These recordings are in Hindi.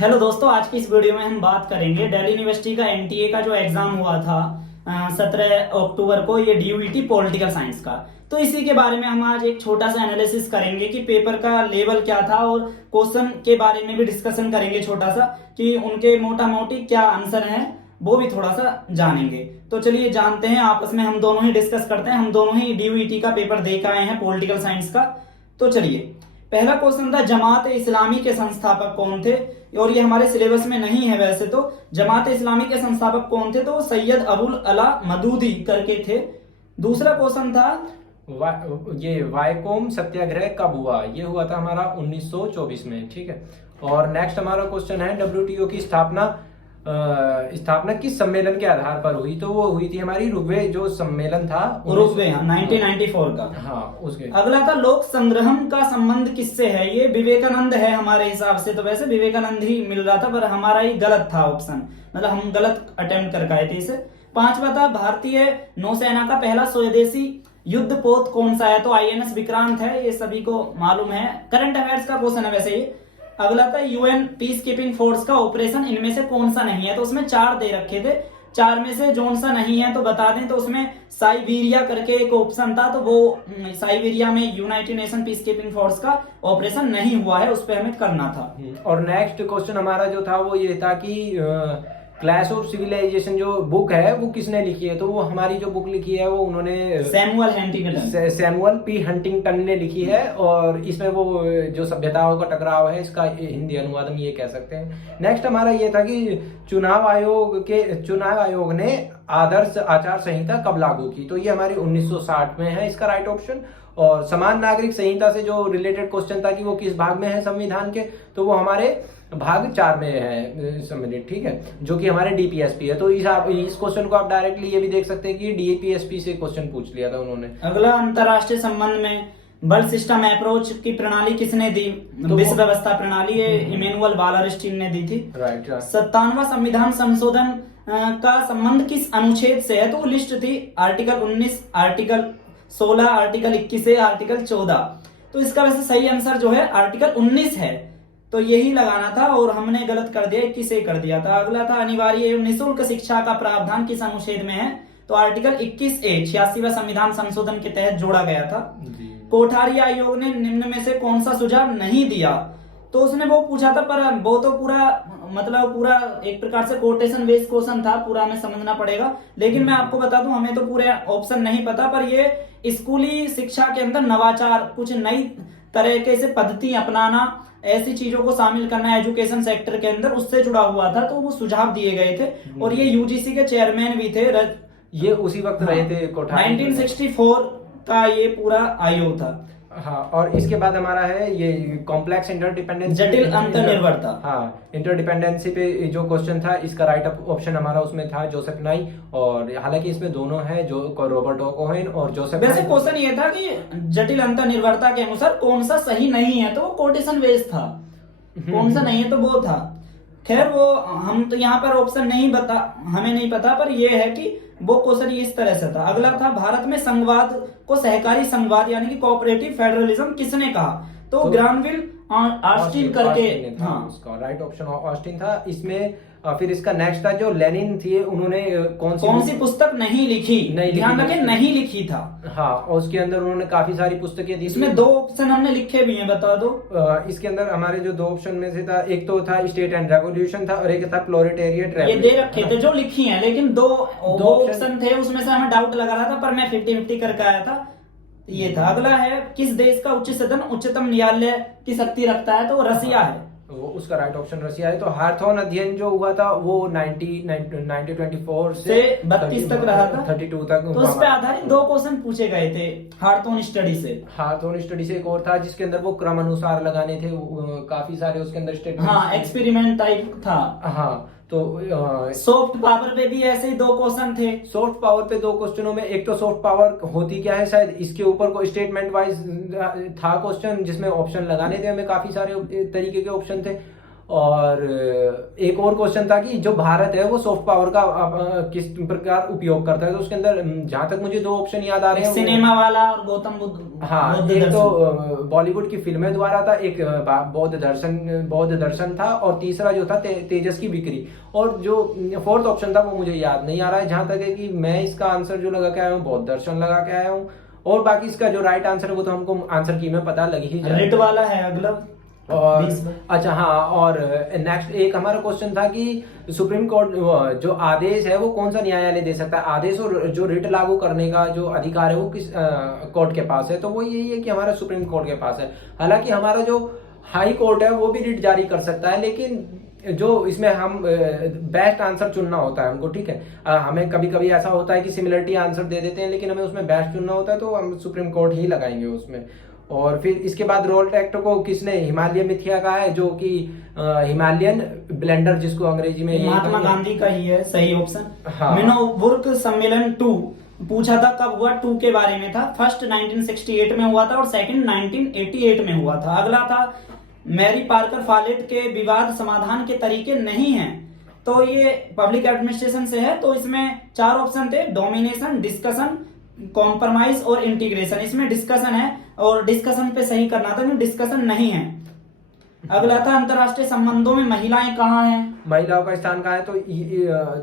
हेलो दोस्तों, आज की इस वीडियो में हम बात करेंगे दिल्ली यूनिवर्सिटी का एनटीए का जो एग्जाम हुआ था 17 अक्टूबर को, ये डीयूईटी पॉलिटिकल साइंस का। तो इसी के बारे में हम आज एक छोटा सा एनालिसिस करेंगे कि पेपर का लेवल क्या था और क्वेश्चन के बारे में भी डिस्कशन करेंगे छोटा सा कि उनके मोटा मोटी क्या आंसर है, वो भी थोड़ा सा जानेंगे। तो चलिए जानते हैं, आपस में हम दोनों ही डिस्कस करते हैं। हम दोनों ही डीयूईटी का पेपर दे के आए हैं पॉलिटिकल साइंस का। तो चलिए, पहला क्वेश्चन था जमात इस्लामी के संस्थापक कौन थे, और ये हमारे सिलेबस में नहीं है वैसे तो। जमात इस्लामी के संस्थापक कौन थे, तो सैयद अबुल अला मदूदी करके थे। दूसरा क्वेश्चन था ये वायकोम सत्याग्रह कब हुआ। ये हुआ था हमारा 1924 में, ठीक है। और नेक्स्ट हमारा क्वेश्चन है डब्ल्यूटीओ की स्थापना किस सम्मेलन के आधार पर हुई। तो वो हुई थी हमारी रुग्वे जो सम्मेलन था, रुग्वे 1994 का। हाँ, उसके। अगला था लोक संग्रहण का संबंध किससे है। ये विवेकानंद है हमारे हिसाब से। तो वैसे विवेकानंद ही मिल रहा था, पर हमारा ही गलत था ऑप्शन, मतलब हम गलत अटेम्प्ट कर गए थे इसे। पांचवा था भारतीय नौसेना का पहला स्वदेशी युद्ध पोत कौन सा है। तो आईएनएस विक्रांत है, ये सभी को मालूम है। करंट अफेयर्स का क्वेश्चन है वैसे ये। अगला था यूएन पीस कीपिंग फोर्स का ऑपरेशन इनमें से कौन सा नहीं है। तो उसमें 4 दे रखे थे, 4 में से जोन सा नहीं है तो बता दें। तो उसमें साइबेरिया करके एक ऑप्शन था, तो वो साइबेरिया में United nation peace keeping force का ऑपरेशन नहीं हुआ है, उस पर हमें करना था। और नेक्स्ट क्वेश्चन हमारा जो था वो ये था कि क्लैश ऑफ सिविलाइजेशन जो बुक है वो किसने लिखी है। तो वो हमारी जो बुक लिखी है वो उन्होंने सैमुअल पी हंटिंगटन ने लिखी है। और इसमें वो जो सभ्यताओं का टकराव है, इसका हिंदी अनुवाद हम ये कह सकते हैं। नेक्स्ट हमारा ये था कि चुनाव आयोग ने आदर्श आचार संहिता कब लागू की। तो ये हमारी 1960 में है इसका राइट ऑप्शन। और समान नागरिक संहिता से जो रिलेटेड क्वेश्चन था कि वो किस भाग में है संविधान के, तो वो हमारे भाग 4 में है सम्मिलित, ठीक है, जो कि हमारे डीपीएसपी है। तो इस क्वेश्चन को आप डायरेक्टली ये भी देख सकते हैं कि डीपीएसपी से क्वेश्चन पूछ लिया था उन्होंने। अगला अंतरराष्ट्रीय संबंध में बल सिस्टम अप्रोच की प्रणाली किसने दी। तो विश्व व्यवस्था प्रणाली इमैनुअल वालरस्टीन ने दी थी। राइट। 57वां संविधान संशोधन का संबंध किस अनुच्छेद से है। तो लिस्ट थी आर्टिकल 19, आर्टिकल 16, आर्टिकल 21 से आर्टिकल 14। तो इसका वैसे सही आंसर जो है आर्टिकल 19 है, तो यही लगाना था और हमने गलत कर दिया, 21 से कर दिया था। अगला था अनिवार्य एवं निःशुल्क शिक्षा का प्रावधान किस अनुच्छेद में है। तो आर्टिकल 21A 86वां संविधान संशोधन के तहत जोड़ा गया था। कोठारी आयोग ने निम्न में से कौन सा सुझाव नहीं दिया। तो उसने वो पूछा था, पर वो तो पूरा एक प्रकार से कोटेशन बेस्ड क्वेश्चन था, पूरा हमें समझना पड़ेगा। लेकिन मैं आपको बता दूं, हमें तो पूरे ऑप्शन नहीं पता, पर ये स्कूली शिक्षा के अंदर नवाचार, कुछ नई तरीके से पद्धति अपनाना, ऐसी चीजों को शामिल करना एजुकेशन सेक्टर के अंदर, उससे जुड़ा हुआ था। तो वो सुझाव दिए गए थे। और ये यूजीसी के चेयरमैन भी थे। ये उसी वक्त रहे थे कोठारी। 1964 का ये पूरा आयोग था। हाँ, और इसके बाद हमारा है ये कॉम्प्लेक्स इंटरडिपेंडेंसी, जटिल अंतर्निर्भरता। हाँ, इंटरडिपेंडेंसी पे जो क्वेश्चन था, इसका राइट ऑप्शन हमारा उसमें था जोसेफ नाई। और हालांकि इसमें दोनों है, जो रॉबर्ट ओकोहेन और जोसेफ। वैसे क्वेश्चन ये था कि जटिल अंतर्निर्भरता के अनुसार कौन सा सही नहीं है, तो वो कोटेशन बेस्ड था। कौन सा नहीं है तो वो था। खैर, वो हम तो यहाँ पर ऑप्शन नहीं हमें नहीं पता, पर ये है कि वो क्वेश्चन इस तरह से था। अगला था भारत में संघवाद को सहकारी संघवाद यानी कि कोऑपरेटिव फेडरलिज्म किसने कहा। तो ग्रानविल ऑस्टिन करके, हाँ, उसका राइट ऑप्शन ऑस्टिन था। इसमें फिर इसका नेक्स्ट था जो लेनिन थे, उन्होंने कौन सी पुस्तक नहीं लिखी। ध्यान रखें, नहीं लिखी था। हाँ, और उसके अंदर उन्होंने काफी सारी पुस्तकें दी। इसमें 2 ऑप्शन हमने लिखे भी हैं, बता दो। इसके अंदर हमारे जो 2 ऑप्शन में से था, एक तो था स्टेट एंड रेवोल्यूशन था, और एक था प्रोलेटेरिएट रेवोल्यूशन। ये दे रखे थे जो लिखी हैं, लेकिन दो ऑप्शन थे, उसमें से हमें डाउट लगा रहा था, पर मैं 50-50 करके आया था। ये था। अगला है किस देश का उच्च सदन उच्चतम न्यायालय की शक्ति रखता है। तो रसिया है। वो उसका राइट ऑप्शन रसिया है। तो हार्थोन अध्ययन जो हुआ था वो 1924 से 32 तक रहा था, 32 तक। तो उस पे आधारित 2 क्वेश्चन पूछे गए थे हार्थोन स्टडी से। हार्थोन स्टडी से एक और था जिसके अंदर वो क्रम अनुसार लगाने थे, काफी सारे उसके अंदर स्टेटमेंट। हाँ, एक्सपेरिमेंट टाइप था। हाँ, तो सॉफ्ट पावर पे भी ऐसे ही 2 क्वेश्चन थे। सॉफ्ट पावर पे 2 क्वेश्चनों में एक तो सॉफ्ट पावर होती क्या है, शायद इसके ऊपर को स्टेटमेंट वाइज था क्वेश्चन, जिसमें ऑप्शन लगाने थे हमें, काफी सारे तरीके के ऑप्शन थे। और एक और क्वेश्चन था कि जो भारत है वो सॉफ्ट पावर का किस प्रकार उपयोग करता है, तो उसके अंदर जहां तक मुझे दो ऑप्शन याद आ रहे हैं, सिनेमा वाला और गौतम बुद्ध। हाँ, एक तो बॉलीवुड की फिल्में द्वारा था, एक बौद्ध दर्शन था, और तीसरा जो था तेजस की बिक्री। और जो फोर्थ ऑप्शन था वो मुझे याद नहीं आ रहा है। जहां तक है कि मैं इसका आंसर जो लगा के आया हूँ बौद्ध दर्शन लगा के आया हूँ, और बाकी इसका जो राइट आंसर है वो तो हमको आंसर की में पता लगी ही रिट वाला है अगला। और अच्छा हाँ, और नेक्स्ट एक हमारा क्वेश्चन था कि सुप्रीम कोर्ट जो आदेश है वो कौन सा न्यायालय दे सकता है, आदेश और जो रिट लागू करने का जो अधिकार है वो किस कोर्ट के पास है, तो वो यही है कि हमारा सुप्रीम कोर्ट के पास है। हालांकि हमारा जो हाई कोर्ट है वो भी रिट जारी कर सकता है, लेकिन जो इसमें हम बेस्ट आंसर चुनना होता है हमको, ठीक है। हमें कभी कभी ऐसा होता है कि सिमिलरिटी आंसर दे देते हैं, लेकिन हमें उसमें बेस्ट चुनना होता है, तो हम सुप्रीम कोर्ट ही लगाएंगे उसमें। और फिर इसके बाद रोल्ट एक्ट को किसने हिमालय मिथ्या कहा है, जो कि हिमालयन ब्लेंडर जिसको अंग्रेजी में महात्मा गांधी का ही है सही ऑप्शन। हाँ। मिनोबुर्ग सम्मेलन 2 पूछा था कब हुआ, 2 के बारे में था। फर्स्ट 1968 में हुआ था और सेकंड 1988 में हुआ था। अगला था मैरी पार्कर फॉलेट के विवाद समाधान के तरीके नहीं हैं, तो ये पब्लिक एडमिनिस्ट्रेशन से है। तो इसमें 4 ऑप्शन थे, डोमिनेशन, डिस्कशन, कॉम्प्रोमाइज और इंटीग्रेशन। इसमें डिस्कशन है और डिस्कशन पे सही करना था, डिस्कशन नहीं है। अगला था अंतरराष्ट्रीय संबंधों में महिलाएं कहाँ हैं, महिलाओं का स्थान कहाँ है,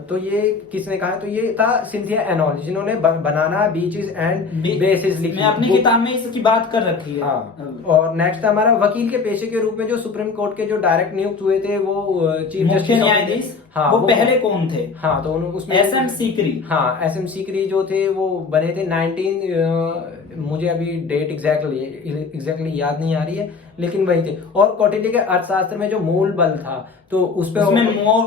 तो ये किसने कहा है, तो ये था सिंथिया एनॉल, जिन्होंने बनाना बीचेस एंड बेसिस लिखी। मैं अपनी किताब में इसकी बात कर रखी है। हाँ। और नेक्स्ट हमारा वकील के पेशे के रूप में जो सुप्रीम कोर्ट के जो डायरेक्ट नियुक्त हुए थे वो चीफ जस्टिस न्यायाधीश, हाँ, वो पहले कौन थे? हाँ, तो उसमें एसएम सीकरी। हाँ, एसएम सीकरी जो थे वो बने थे 19 मुझे अभी डेट एग्जैक्टली याद नहीं आ रही है, लेकिन वही थे। और कौटिल्य के अर्थशास्त्र में जो मूल बल था, तो उसमें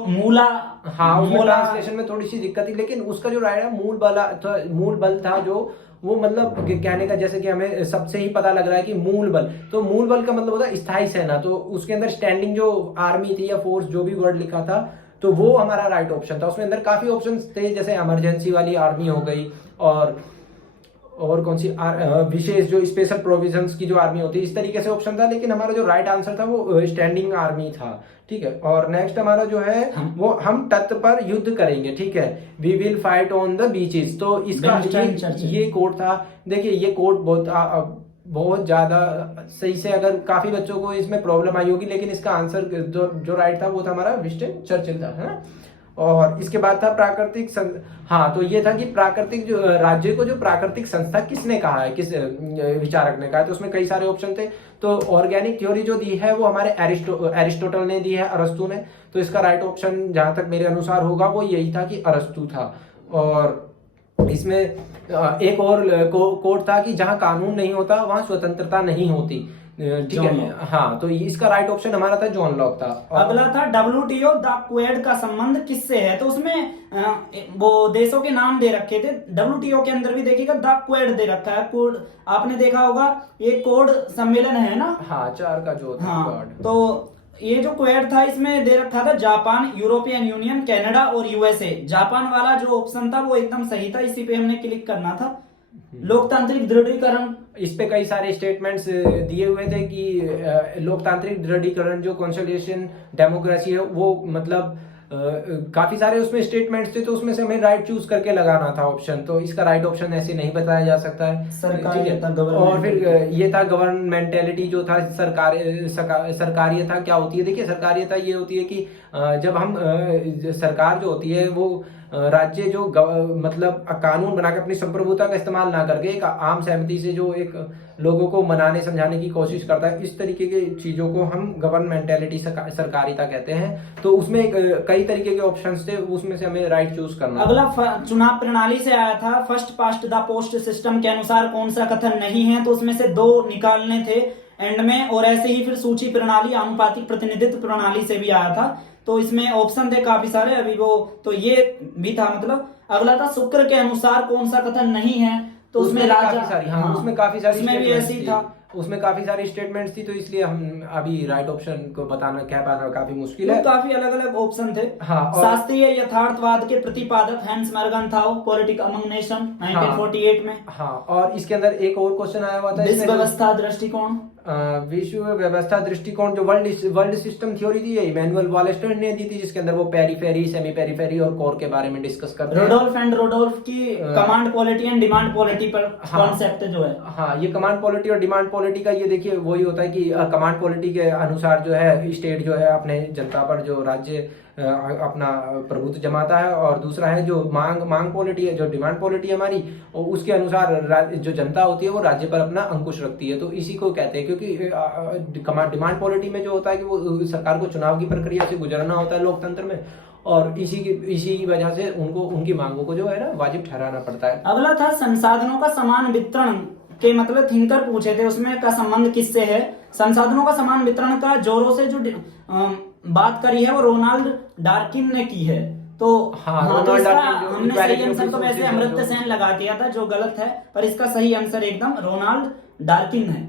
मूला, हाँ, उसमें ट्रांसलेशन में थोड़ी सी दिक्कत थी, लेकिन उसका जो राइट है मूल बल था जो वो मतलब कहने का, जैसे कि हमें सबसे ही पता लग रहा है कि मूल बल, तो मूल बल का मतलब होता है स्थायी सेना, तो उसके अंदर स्टैंडिंग जो आर्मी थी या फोर्स जो भी वर्ड लिखा था, तो वो हमारा राइट ऑप्शन था। उसमें अंदर काफी ऑप्शंस थे, जैसे इमरजेंसी वाली आर्मी हो गई, और कौन सी विशेष जो स्पेशल प्रोविजंस की जो आर्मी होती है, इस तरीके से ऑप्शन था, लेकिन हमारा जो राइट आंसर था वो स्टैंडिंग आर्मी था, ठीक है। और नेक्स्ट हमारा जो है वो हम तट पर युद्ध करेंगे, ठीक है, we will fight on the beaches, तो इसका ये कोड था। देखिए ये कोड बहुत ज्यादा सही से, अगर काफी बच्चों को इसमें प्रॉब्लम आई होगी, लेकिन इसका आंसर जो राइट था वो था हमारा विंस्टन चर्चिल था, है ना। और इसके बाद था प्राकृतिक हाँ, तो ये था कि प्राकृतिक जो राज्य को जो प्राकृतिक संस्था किसने कहा है, किस विचारक ने कहा है, तो उसमें कई सारे ऑप्शन थे। तो ऑर्गेनिक थ्योरी जो दी है वो हमारे एरिस्टोटल ने दी है, अरस्तु ने, तो इसका राइट ऑप्शन जहां तक मेरे अनुसार होगा वो यही था कि अरस्तु था। और इसमें एक और कोट था कि जहां कानून नहीं होता वहां स्वतंत्रता नहीं होती, ठीक है। हाँ, तो इसका राइट ऑप्शन हमारा था जॉन लॉक था। अगला था WTO द क्वेड का संबंध किससे है, तो उसमें वो देशों के नाम दे रखे थे। WTO के अंदर भी देखिएगा द क्वेड दे रखा है, कोड आपने देखा होगा, ये कोड सम्मेलन है ना, हाँ, 4 का जो था। हाँ, तो ये जो क्वेड था इसमें दे रखा था जापान, यूरोपियन यूनियन, कनाडा और USA। जापान वाला जो ऑप्शन था वो एकदम सही था, इसी पे हमने क्लिक करना था। लोकतांत्रिक दृढ़ीकरण, इस पे कई सारे स्टेटमेंट्स दिए हुए थे कि लोकतांत्रिक दृढ़ीकरण जो कंसोलिडेशन डेमोक्रेसी है वो मतलब काफी सारे उसमें स्टेटमेंट्स थे, तो उसमें से हमें राइट चूज करके लगाना था ऑप्शन, तो इसका राइट ऑप्शन ऐसे नहीं बताया जा सकता है। और फिर ये था गवर्नमेंटेलिटी जो था, सरकारियता क्या होती है। देखिए सरकारियता ये होती है कि जब हम सरकार जो होती है वो राज्य जो मतलब कानून बनाकर अपनी संप्रभुता का इस्तेमाल ना करके एक आम सहमति से जो एक लोगों को मनाने समझाने की कोशिश करता है, इस तरीके की चीजों को हम गवर्नमेंटेलिटी सरकारिता कहते हैं। तो उसमें कई तरीके के ऑप्शंस थे, उसमें से हमें राइट चूज करना। अगला चुनाव प्रणाली से आया था, first past the post system के अनुसार कौन सा कथन नहीं है, तो उसमें से 2 निकालने थे एंड में, और ऐसे ही फिर सूची प्रणाली, आनुपातिक प्रतिनिधित्व प्रणाली से भी आया था, तो इसमें ऑप्शन थे काफी सारे अभी वो, तो ये भी था मतलब। अगला था शुक्र के अनुसार कौन सा कथन नहीं है, तो उसमें काफी सारी, हाँ, उसमें काफी सारी, उसमें भी ऐसी था, उसमें काफी सारी स्टेटमेंट्स थी, तो इसलिए हम अभी राइट ऑप्शन को बताना कह पाना काफी मुश्किल है। काफी अलग अलग ऑप्शन थे। हाँ, शास्त्रीय यथार्थवाद के प्रतिपादक हैंस मर्गनथाउ, पॉलिटिक्स अमंग नेशन 1948 में। हाँ, और इसके अंदर एक और क्वेश्चन आया हुआ था, विश्व व्यवस्था दृष्टिकोण, विश्व व्यवस्था दृष्टिकोण जो वर्ल्ड सिस्टम थ्योरी थी, ये इमैनुअल वॉलेस्टर ने दी थी, जिसके अंदर वो पेरीफेरी, सेमी पेरीफेरी और कोर के बारे में डिस्कस करते हैं। रोडोल्फ की command polity and demand polity पर कॉन्सेप्ट जो है, हाँ, ये कमांड पॉलिटी और डिमांड पॉलिटी का, ये देखिए वही होता है कि कमांड पॉलिटी के अनुसार जो है स्टेट जो है अपने जनता पर जो राज्य अपना प्रभुत्व जमाता है, और दूसरा है जो मांग पॉलिटी है, जो डिमांड पॉलिटी है हमारी, और उसके अनुसार जो जनता होती है वो राज्य पर अपना अंकुश रखती है। तो इसी को कहते हैं, क्योंकि डिमांड पॉलिटी में जो होता है कि वो सरकार को चुनाव की प्रक्रिया से गुजरना होता है लोकतंत्र में, और इसी की वजह से उनको उनकी मांगों को जो है ना वाजिब ठहराना पड़ता है। अगला था संसाधनों का समान वितरण के मतलब थिंकर पूछे थे, उसमें का संबंध किससे है। संसाधनों का समान वितरण का जोरों से जो बात करी है वो रोनाल्ड डार्किन ने की है। तो हाँ, तो इसका हमने सही आंसर तो वैसे अमर्त्य सेन लगा दिया था जो गलत है, पर इसका सही आंसर एकदम रोनाल्ड डार्किन है।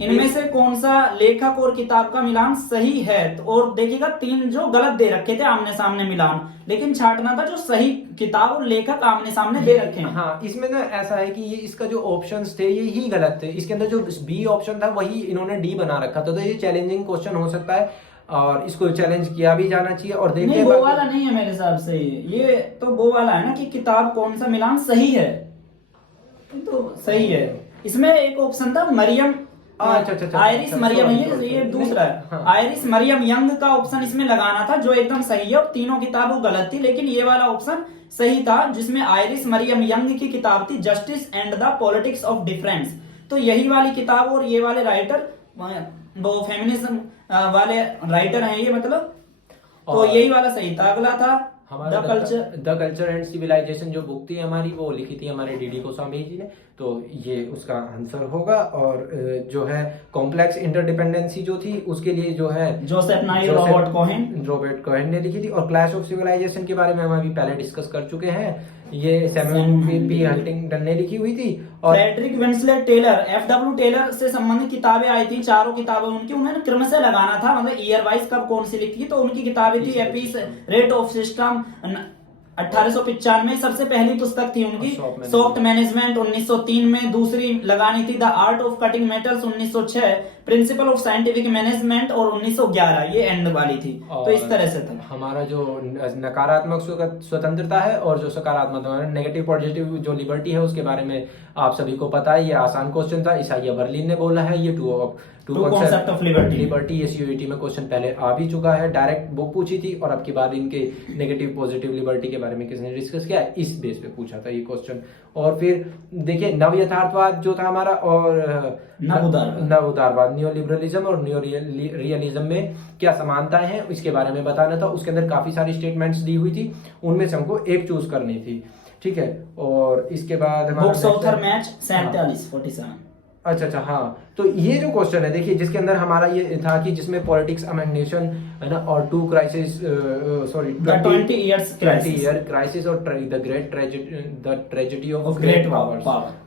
इनमें से कौन सा लेखक और किताब का मिलान सही है, तो और देखिएगा 3 जो गलत दे रखे थे आमने सामने मिलान, लेकिन छांटना था जो सही किताब और लेखक आमने सामने दे रखे हैं। हाँ, इसमें ना ऐसा है कि ये इसका जो ऑप्शंस थे ये ही गलत थे, इसके अंदर जो बी ऑप्शन था वही इन्होंने डी बना रखा था। तो ये चैलेंजिंग क्वेश्चन हो सकता है और इसको चैलेंज किया भी जाना चाहिए। और देखते हैं, वो वाला नहीं है मेरे हिसाब से, ये तो वो वाला है ना कि किताब कौन सा मिलान सही है, तो सही है। इसमें एक ऑप्शन था मरियम, आयरिस मरियम, ये दूसरा है। हाँ। आयरिस मरियम यंग का ऑप्शन इसमें लगाना था जो एकदम सही है, और तीनों किताबें गलत थी, लेकिन ये वाला ऑप्शन सही था जिसमें आयरिस मरियम यंग की किताब थी justice and the politics of difference. तो यही वाली किताब और ये वाले राइटर वो फेमिनिज्म वाले राइटर हैं ये, मतलब तो यही वाला सही था। अगला था हमारा द कल्चर एंड सिविलाइजेशन जो बुक थी हमारी, वो लिखी थी हमारे डीडी गोस्वामी जी ने, तो ये उसका आंसर होगा। और जो है कॉम्प्लेक्स इंटरडिपेंडेंसी जो थी उसके लिए जो है जोसेफ नायर रॉबर्ट कोहेन ने लिखी थी। और क्लैश ऑफ सिविलाइजेशन के बारे में हम अभी पहले डिस्कस कर चुके हैं, ये सैमुअल पी हंटिंगटन ने लिखी हुई थी। और Frederick Winslow Taylor, FW Taylor से संबंधित किताबें आई थी, चारों किताबें उनकी, उन्होंने क्रम से लगाना था, मतलब ईयर वाइज कब कौन सी लिखी, तो उनकी किताबें थी एपिस रेट ऑफ सिस्टम 1895 सबसे पहली पुस्तक थी उनकी, सॉफ्ट मैनेजमेंट 1903 में, दूसरी लगानी थी the art of cutting metals 1906, principle of scientific management और 1911 ये एंड वाली थी। तो इस तरह से था हमारा जो नकारात्मक स्वतंत्रता है और जो सकारात्मक नेगेटिव पॉजिटिव जो लिबर्टी है उसके बारे में आप सभी को पता है। ये आसान क्वेश्चन था, ईसाइया बर्लिन ने बोला है। ये टू कॉन्सेप्ट ऑफ लिबर्टी ये सीयूईटी में क्वेश्चन पहले आ भी चुका है, डायरेक्ट बुक पूछी थी, और अब की बात इनके नेगेटिव पॉजिटिव लिबर्टी के बारे में किसने डिस्कस किया, इस बेस पे पूछा था ये क्वेश्चन। और फिर देखिए नव यथार्थवाद जो था हमारा, और नव उदारवाद, न्यू लिबरलिज्म और न्यू रियलिज्म में क्या समानताएं हैं इसके बारे में बताना था। उसके अंदर काफी सारी स्टेटमेंट्स दी हुई थी, उनमें से हमको एक चूज करनी थी, ठीक है। और इसके बाद अच्छा हाँ, तो ये जो क्वेश्चन है देखिए जिसके अंदर हमारा ये था कि जिसमें पॉलिटिक्स अमेंडेशन है ना, और 20 ईयर क्राइसिस और the tragedy of great powers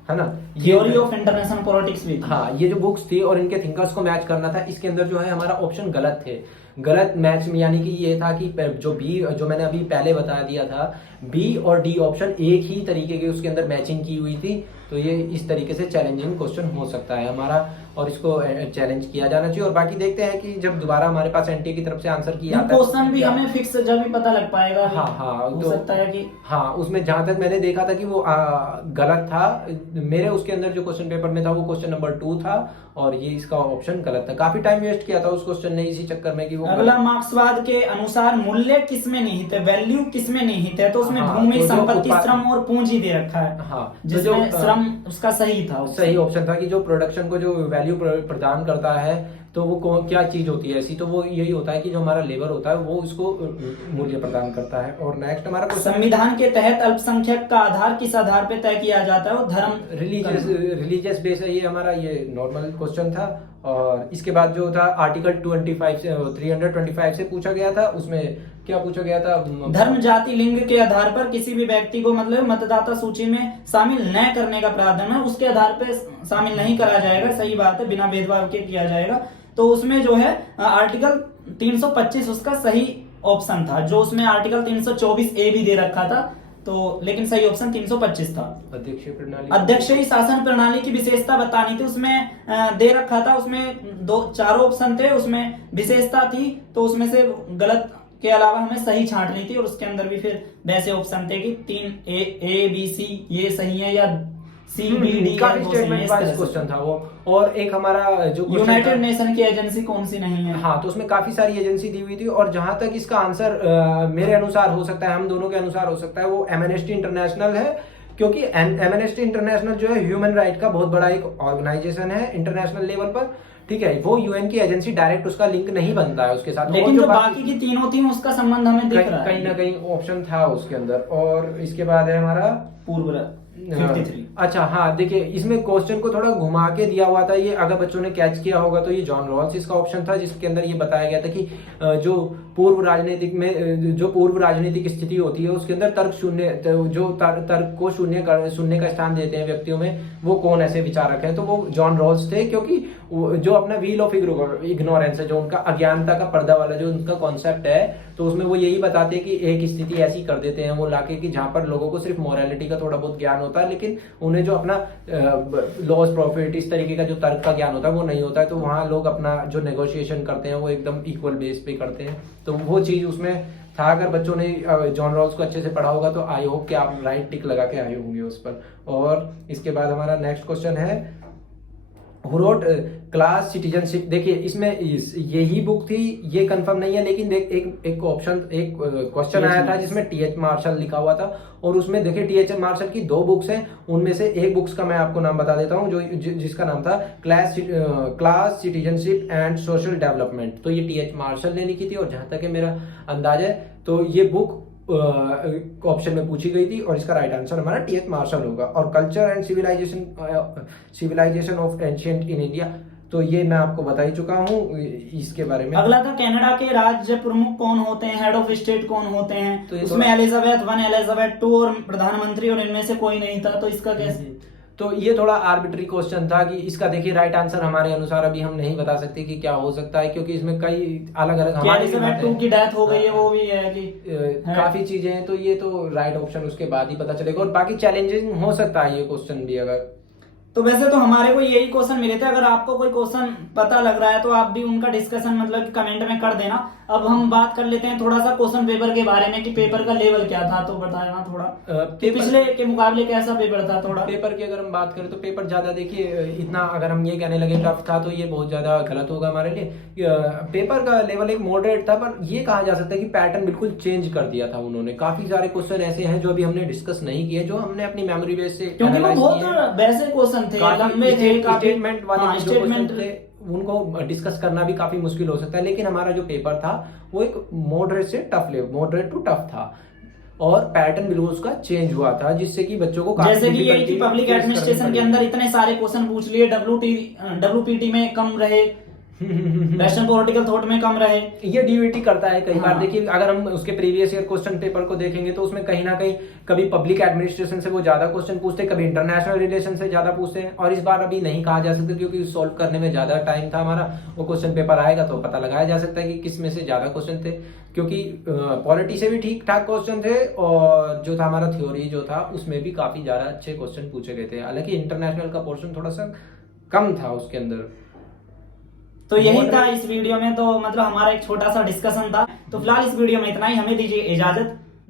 है ना, थ्योरी ऑफ इंटरनेशनल पॉलिटिक्स भी। हाँ, ये जो बुक्स थी और इनके थिंकर्स को मैच करना था। इसके अंदर जो है हमारा ऑप्शन गलत थे, गलत मैच में, यानी कि ये था कि जो बी जो मैंने अभी पहले बता दिया था, बी और डी ऑप्शन एक ही तरीके के उसके अंदर मैचिंग की हुई थी। तो ये इस तरीके से चैलेंजिंग क्वेश्चन हो सकता है हमारा, और इसको चैलेंज किया जाना चाहिए। और बाकी देखते हैं कि जब दोबारा हमारे पास एनटीए की तरफ से आंसर किया आता है, क्वेश्चन भी हमें फिक्स जब भी पता लग पाएगा। हाँ, हो सकता है कि हाँ, उसमें जहां तक मैंने देखा था कि वो गलत था मेरे, उसके अंदर जो क्वेश्चन पेपर में था वो क्वेश्चन नंबर 2 था, और ये इसका ऑप्शन गलत था। काफी टाइम वेस्ट किया था उस क्वेश्चन ने इसी चक्कर में कि वो। अगला मार्क्सवाद के अनुसार मूल्य किसमें निहित है, वैल्यू किसमें निहित है, तो उसमें भूमि, संपत्ति, श्रम और पूंजी दे रखा है। हाँ, जिसमें श्रम उसका सही था, सही ऑप्शन था कि जो प्रोडक्शन को जो वैल्यू प्रदान करता है तो वो क्या चीज होती है ऐसी, तो वो यही होता है कि जो हमारा लेबर होता है वो उसको मूल्य प्रदान करता है। और नेक्स्ट हमारा संविधान के तहत अल्पसंख्यक का आधार किस आधार पे तय किया जाता है, वो धर्म, रिलीजियस बेस है ये हमारा, ये नॉर्मल क्वेश्चन था। और इसके बाद जो था आर्टिकल 325 से पूछा गया था, उसमें क्या पूछा गया था, धर्म, जाति, लिंग के आधार पर किसी भी व्यक्ति को मतलब मतदाता सूची में शामिल न करने का प्रावधान है, उसके आधार पर शामिल नहीं करा जाएगा। सही बात है, बिना भेदभाव के किया जाएगा। तो उसमें जो है आर्टिकल 325 उसका सही ऑप्शन था, जो उसमें आर्टिकल 324A भी दे रखा था, तो लेकिन सही ऑप्शन 325 था। अध्यक्षीय शासन प्रणाली की विशेषता बतानी थी, उसमें दे रखा था, उसमें चारों ऑप्शन थे, उसमें विशेषता थी, तो उसमें से गलत के अलावा हमें सही छांटनी थी, और उसके अंदर भी फिर वैसे ऑप्शन थे कि 3 ए बी सी ये सही है या सी बी डी काफी स्टेटमेंट वाइज क्वेश्चन था वो। और एक हमारा जो यूनाइटेड नेशन की एजेंसी कौन सी नहीं है। हाँ, तो उसमें काफी सारी एजेंसी दी हुई थी, और जहां तक इसका आंसर मेरे अनुसार हो सकता है, हम दोनों के अनुसार हो सकता है, वो एमनेस्टी इंटरनेशनल है, क्योंकि एमनेस्टी इंटरनेशनल जो है ह्यूमन राइट का बहुत बड़ा एक ऑर्गेनाइजेशन है इंटरनेशनल लेवल पर, ठीक है। वो यूएन की एजेंसी, डायरेक्ट उसका लिंक नहीं बनता है उसके साथ, लेकिन जो बाकी की तीनों थी उसका संबंध हमें दिख रहा है, कहीं ना कहीं ऑप्शन था उसके अंदर। और इसके बाद है हमारा पूर्व 53। अच्छा हाँ, देखिए इसमें क्वेश्चन को थोड़ा घुमा के दिया हुआ था, ये अगर बच्चों ने कैच किया होगा तो ये जॉन रॉल्स इसका ऑप्शन था, जिसके अंदर ये बताया गया था कि जो पूर्व राजनीतिक स्थिति होती है उसके अंदर तर्क शून्य, जो तर्क को शून्य का स्थान देते हैं व्यक्तियों में, वो कौन ऐसे विचारक है, तो वो जॉन रॉल्स थे। क्योंकि जो अपना व्हील ऑफ इग्नोरेंस है, जो उनका अज्ञानता का पर्दा वाला जो उनका कॉन्सेप्ट है, तो उसमें वो यही बताते हैं कि एक स्थिति ऐसी कर देते हैं वो लाके कि जहां पर लोगों को सिर्फ मोरालिटी का थोड़ा बहुत ज्ञान होता है, लेकिन उन्हें जो अपना लॉस प्रॉफिट इस तरीके का जो तर्क का ज्ञान होता है वो नहीं होता है, तो वहां लोग अपना जो नेगोशिएशन करते हैं वो एकदम इक्वल बेस पे करते हैं। तो वो चीज उसमें था। अगर बच्चों ने जॉन रॉल्स को अच्छे से पढ़ा होगा तो आई होप कि आप राइट टिक लगा के आए होंगे उस पर। और इसके बाद हमारा नेक्स्ट क्वेश्चन है हु रोट क्लास सिटीजनशिप। देखिए इसमें यही बुक थी, ये कंफर्म नहीं है, लेकिन एक क्वेश्चन आया था जिसमें टीएच मार्शल लिखा हुआ था, और उसमें देखिए टीएच मार्शल की 2 बुक्स हैं, उनमें से एक बुक्स का मैं आपको नाम बता देता हूं, जिसका नाम था class citizenship and social development. तो ये टीएच मार्शल ने लिखी थी, और जहां तक है मेरा अंदाज है तो ये बुक ऑप्शन में पूछी गई थी, और इसका राइट आंसर हमारा टीएच मार्शल होगा। और culture and civilisation of ancient in India, तो ये मैं आपको बता ही चुका हूँ इसके बारे में। अगला था कनाडा के राज्य प्रमुख कौन होते हैं, हेड ऑफ स्टेट कौन होते हैं, तो उसमें एलिजाबेथ 1, एलिजाबेथ 2 और प्रधानमंत्री, और इनमें से कोई नहीं था, तो इसका कैसे। तो ये थोड़ा आर्बिट्री क्वेश्चन था कि इसका देखिए राइट आंसर हमारे अनुसार अभी हम नहीं बता सकते कि क्या हो सकता है, क्योंकि इसमें कई अलग अलग एलिजाबेथ 2 की डेथ हो गई है, वो भी है कि काफी चीजें हैं, तो ये तो राइट ऑप्शन उसके बाद ही पता चलेगा। और बाकी चैलेंजिंग हो सकता है ये क्वेश्चन भी। अगर तो वैसे तो हमारे को यही क्वेश्चन मिले थे, अगर आपको कोई क्वेश्चन पता लग रहा है तो आप भी उनका डिस्कशन मतलब कमेंट में कर देना। अब हम बात कर लेते हैं थोड़ा सा क्वेश्चन पेपर के बारे में कि पेपर का लेवल क्या था, तो बताया थोड़ा पिछले के मुकाबले कैसा पेपर था। थोड़ा पेपर की अगर हम बात करें तो पेपर ज्यादा, देखिए इतना अगर हम ये कहने लगे टफ था तो ये बहुत ज्यादा गलत होगा हमारे लिए। पेपर का लेवल एक मॉडरेट था, पर ये कहा जा सकता है कि पैटर्न बिल्कुल चेंज कर दिया था उन्होंने। काफी सारे क्वेश्चन ऐसे हैं जो अभी हमने डिस्कस नहीं किए, जो हमने अपनी मेमोरी बेस से, क्योंकि वो बहुत वैसे क्वेश्चन थे, लंबे थे, स्टेटमेंट वाले स्टेटमेंट थे, उनको डिस्कस करना भी काफी मुश्किल हो सकता है। लेकिन हमारा जो पेपर था वो एक मॉडरेट से टफ मॉडरेट टू टफ था, और पैटर्न बिल्कुल उसका चेंज हुआ था, जिससे कि बच्चों को जैसे कि ये पब्लिक एडमिनिस्ट्रेशन के अंदर इतने सारे क्वेश्चन पूछ लिए, डब्ल्यूपीटी में कम रहे, वेस्टर्न पॉलिटिकल थॉट में कम रहे। ये डीयूटी करता है कई बार। देखिए अगर हम उसके प्रीवियस ईयर क्वेश्चन पेपर को देखेंगे तो उसमें कहीं ना कहीं कभी पब्लिक एडमिनिस्ट्रेशन से वो ज्यादा क्वेश्चन पूछते, कभी इंटरनेशनल रिलेशन से ज्यादा पूछते हैं, और इस बार अभी नहीं कहा जा सकता क्योंकि सॉल्व करने में ज्यादा टाइम था हमारा। वो क्वेश्चन पेपर आएगा तो पता लगाया जा सकता है कि किस में से ज्यादा क्वेश्चन थे, क्योंकि पॉलिटी से भी ठीक ठाक क्वेश्चन थे, और जो था हमारा थ्योरी जो था उसमें भी काफी ज्यादा अच्छे क्वेश्चन पूछे गए थे। हालांकि इंटरनेशनल का पोर्शन थोड़ा सा कम था उसके अंदर। तो यही था इस वीडियो में, तो मतलब हमारा एक छोटा सा डिस्कशन था। तो फिलहाल इस वीडियो में इतना ही, हमें दीजिए इजाजत।